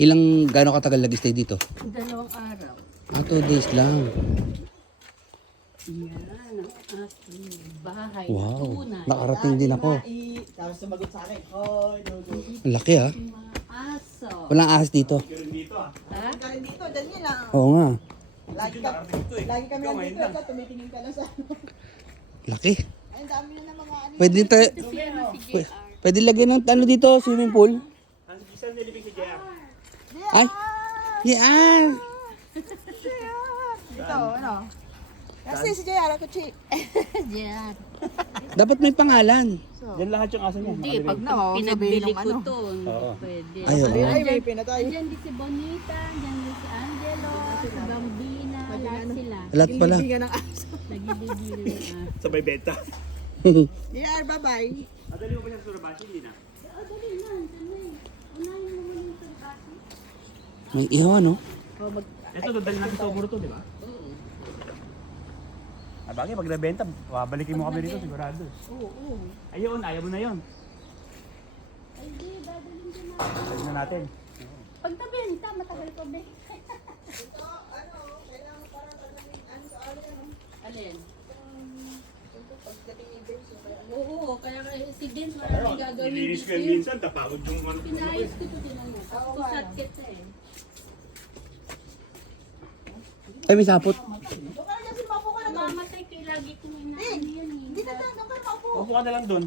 Gano'ng katagal nag-stay dito? 2 araw. 2 days lang. Yan ang aking bahay. Wow, Tunay. nakarating din ako. Tapos sumagot sa akin. Hoy, Dodo. Ang laki ah. Mga aso. Walang ahas dito. Ha? Galing dito, dyan yun lang. Oo nga. Lagi kami nandito. Ito, tumitingin ka lang sa ano. Laki. Ay, ang dami na ng mga ano. Pwede tayo, Ito si ano, si JR. pwede lagyan ng ano dito, swimming pool. Ay, yeah. Ito, ano? Kasi si Jaya, ako chi. JR. Dapat may pangalan. Yan lahat yung aso niya. Hindi, pag no, pinagbili sabihin ng ko ano. to, hindi Oo. pwede. Ay, oo. Ay, may pinatay. Diyan din si Bonita, diyan din si Angelo, si Bambina, lahat sila. Lahat pala. Ilibigan ng aso. Nagibibili ng aso. Sabay benta. Jaya, bye-bye. Madali mo pa siya sa Surabashi, hindi na. Ah, dali na, dyan na eh. Unahin mo muna yung sarkasi. May ihaw ano? Ito, dadali natin sa Uburo to, di ba? Oo. Ah, bagay, pag nabenta, babalikin mo kami rito, sigurado. Oo. Ayun, ayaw mo na yun. Ay, di, dadalhin dyan na. Sabi na natin. Pag nabenta, matagal pa ba? Alin? Oo, kaya si Vince maraming gagawin. Nilinis ko yan minsan, tapakod yung ano. Pinayos ko to din ano. Tapos kusat kita eh. Ay, may sapot. Mamatay kay lagi kong inaano yan eh. Hindi na dyan, doon ka na maupo. Upo ka na lang doon.